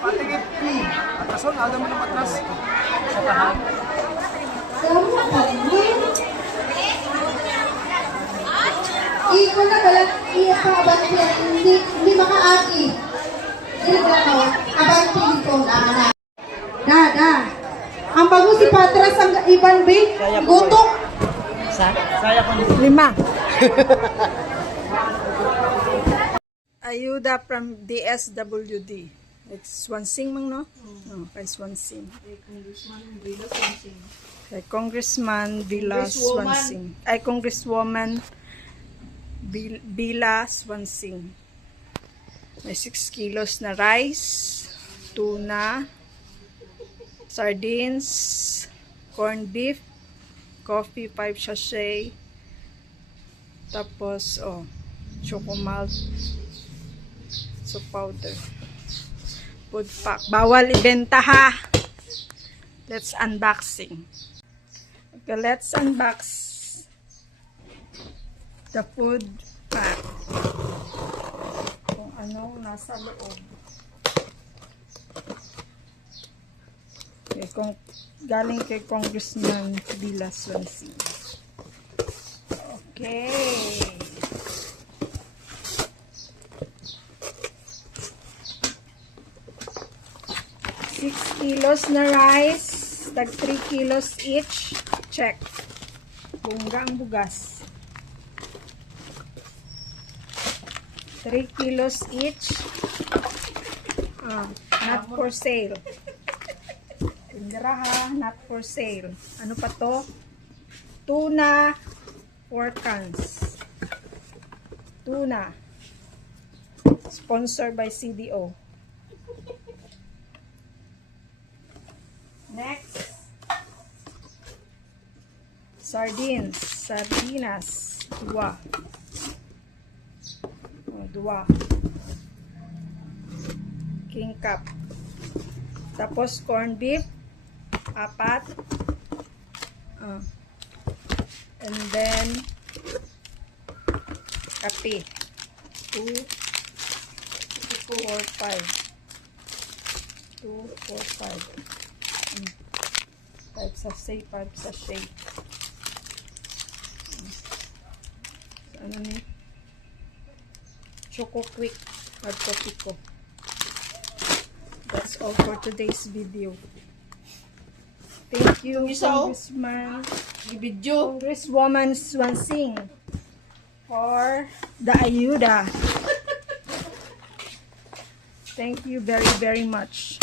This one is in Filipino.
Patingit. Atrason, ada mo ng atras. Sa tahan. Iko na galang iya pa abante hindi makaagi. Dili ba ko abante dito na anak. Da. Ang bago si Patras ang iban be. Gutok. Saya ko nito. 5. Ayuda from DSWD. It's Swansing mang no? No, kay Swansing. Kay Congressman Villa Swansing. Ay, Congresswoman Villa Swansing. May 6 kilos na rice, tuna, sardines, corned beef, coffee 5 sachet, tapos chocomalt, so powder, food pack. Bawal ibenta ha. Let's unboxing. Okay, let's unbox the food pack. Kung ano nasa loob. Okay, galing kay Congressman Villa Swansing. Okay. Six kilos na rice, tag 3 kilos each. Check. Bungga ang bugas. 3 kilos each. Not for sale. Tindera ha, not for sale. Ano pa to? Tuna, 4 cans. Tuna. Sponsored by CDO. Next. Sardinas. 2. King cup. Tapos corned beef 4. And then kape 2, 4, 5. 2, 4, 5. 5 sachet. Ano ni? Choco Quick at Copico. That's all for today's video. Thank you, Congresswoman Swansing, for the ayuda. Thank you very, very much.